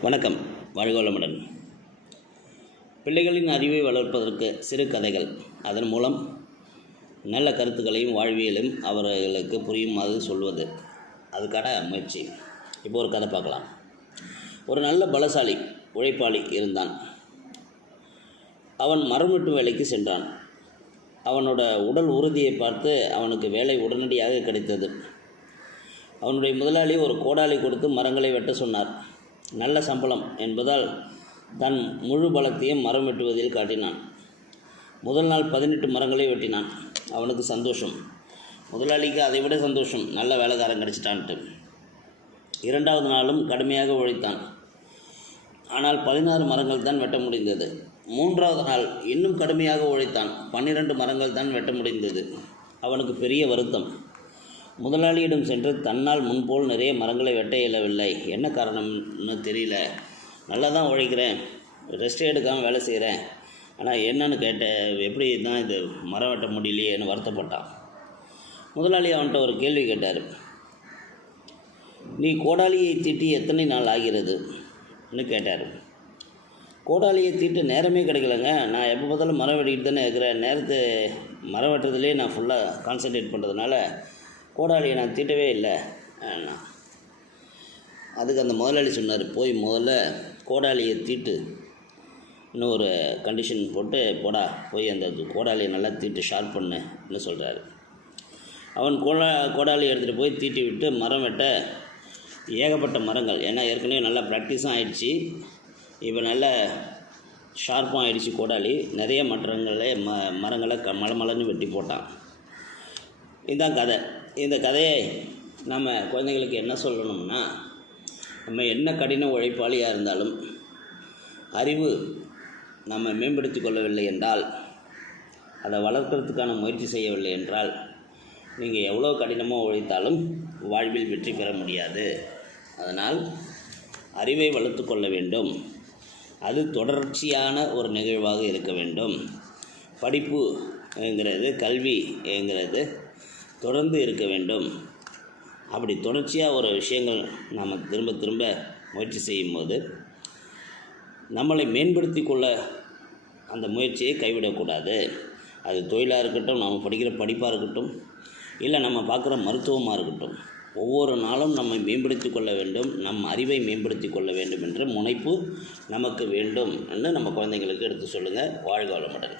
வணக்கம் வாழ்கோளமுடன். பிள்ளைகளின் அறிவை வளர்ப்பதற்கு சிறு கதைகள். அதன் மூலம் நல்ல கருத்துக்களையும் வாழ்வியலும் அவர்களுக்கு புரியுமாறு சொல்வது. அதுக்கான முயற்சி. இப்போ ஒரு கதை பார்க்கலாம். ஒரு நல்ல பலசாலி உழைப்பாளி இருந்தான். அவன் மரம் வெட்டும் வேலைக்கு சென்றான். அவனோட உடல் உறுதியை பார்த்து அவனுக்கு வேலை உடனடியாக கிடைத்தது. அவனுடைய முதலாளி ஒரு கோடாலி கொடுத்து மரங்களை வெட்ட சொன்னார். நல்ல சம்பளம் என்பதால் தன் முழு பலத்தையும் மரம் வெட்டுவதில் காட்டினான். முதல் நாள் பதினெட்டு மரங்களை வெட்டினான். அவனுக்கு சந்தோஷம். முதலாளிக்கு அதை விட சந்தோஷம். நல்ல வேலைக்காரன் கிடச்சிட்டான்ட்டு. இரண்டாவது நாளும் கடுமையாக உழைத்தான். ஆனால் பதினாறு மரங்கள் தான் வெட்ட முடிந்தது. மூன்றாவது நாள் இன்னும் கடுமையாக உழைத்தான். பன்னிரண்டு மரங்கள் தான் வெட்ட முடிந்தது. அவனுக்கு பெரிய வருத்தம். முதலாளியிடம் சென்று தன்னால் முன்போல் நிறைய மரங்களை வெட்ட இயலவில்லை என்ன காரணம்னு தெரியல. நல்லா தான் உழைக்கிறேன். ரெஸ்ட் எடுக்காமல் வேலை செய்கிறேன் ஆனால் என்னன்னு கேட்டேன். எப்படி தான் இது மரம் வெட்ட முடியலையேன்னு வருத்தப்பட்டான். முதலாளி அவன்கிட்ட ஒரு கேள்வி கேட்டார். நீ கோடாலியை தீட்டி எத்தனை நாள் ஆகிறதுன்னு கேட்டார். கோடாலியை தீட்டு நேரமே கிடைக்கலங்க. நான் எப்போ பார்த்தாலும் மரம் வெட்டிக்கிட்டு தானே இருக்கிறேன். நேரத்தை மரம் வெட்டுறதுலேயே நான் ஃபுல்லாக கான்சென்ட்ரேட் பண்ணுறதுனால கோடாலியை நான் தீட்டவே இல்லை. அதுக்கு அந்த முதலாளி சொன்னார் போய் முதல்ல கோடாலியை தீட்டு இன்னும் ஒரு கண்டிஷன் போட்டு போடா போய் அந்த கோடாலியை நல்லா தீட்டு ஷார்ப் பண்ணுன்னு சொல்கிறாரு அவன் கோடா கோடாலி எடுத்துகிட்டு போய் தீட்டி விட்டு மரம் வெட்ட ஏகப்பட்ட மரங்கள் ஏன்னா ஏற்கனவே நல்லா ப்ராக்டிஸும் ஆயிடுச்சு. இப்போ நல்ல ஷார்ப்பும் ஆயிடுச்சு கோடாலி. நிறைய மற்றங்களே ம மரங்களை க மலமலன்னு வெட்டி போட்டான். இதுதான் கதை. இந்த கதையை நம்ம குழந்தைங்களுக்கு என்ன சொல்லணும்னா நம்ம என்ன கடின உழைப்பாளியாக இருந்தாலும் அறிவு நம்ம மேம்படுத்தி கொள்ளவில்லை என்றால் அதை வளர்க்கறதுக்கான முயற்சி செய்யவில்லை என்றால் நீங்கள் எவ்வளோ கடினமாக உழைத்தாலும் வாழ்வில் வெற்றி பெற முடியாது. அதனால் அறிவை வளர்த்து கொள்ள வேண்டும். அது தொடர்ச்சியான ஒரு நிகழ்வாக இருக்க வேண்டும். படிப்புங்கிறது கல்விங்கிறது தொடர்ந்து இருக்க வேண்டும். அப்படி தொடர்ச்சியாக ஒரு விஷயங்கள் நாம் திரும்ப திரும்ப முயற்சி செய்யும்போது நம்மளை மேம்படுத்தி கொள்ள அந்த முயற்சியை கைவிடக்கூடாது. அது தொழிலாக இருக்கட்டும் நம்ம படிக்கிற படிப்பாக இருக்கட்டும் இல்லை நம்ம பார்க்குற மருத்துவமாக இருக்கட்டும் ஒவ்வொரு நாளும் நம்மை மேம்படுத்தி கொள்ள வேண்டும் நம் அறிவை மேம்படுத்தி கொள்ள வேண்டும் என்ற முனைப்பு நமக்கு வேண்டும் என்று நம்ம குழந்தைங்களுக்கு எடுத்து சொல்லுங்கள் வாழ்க வளமுடன்.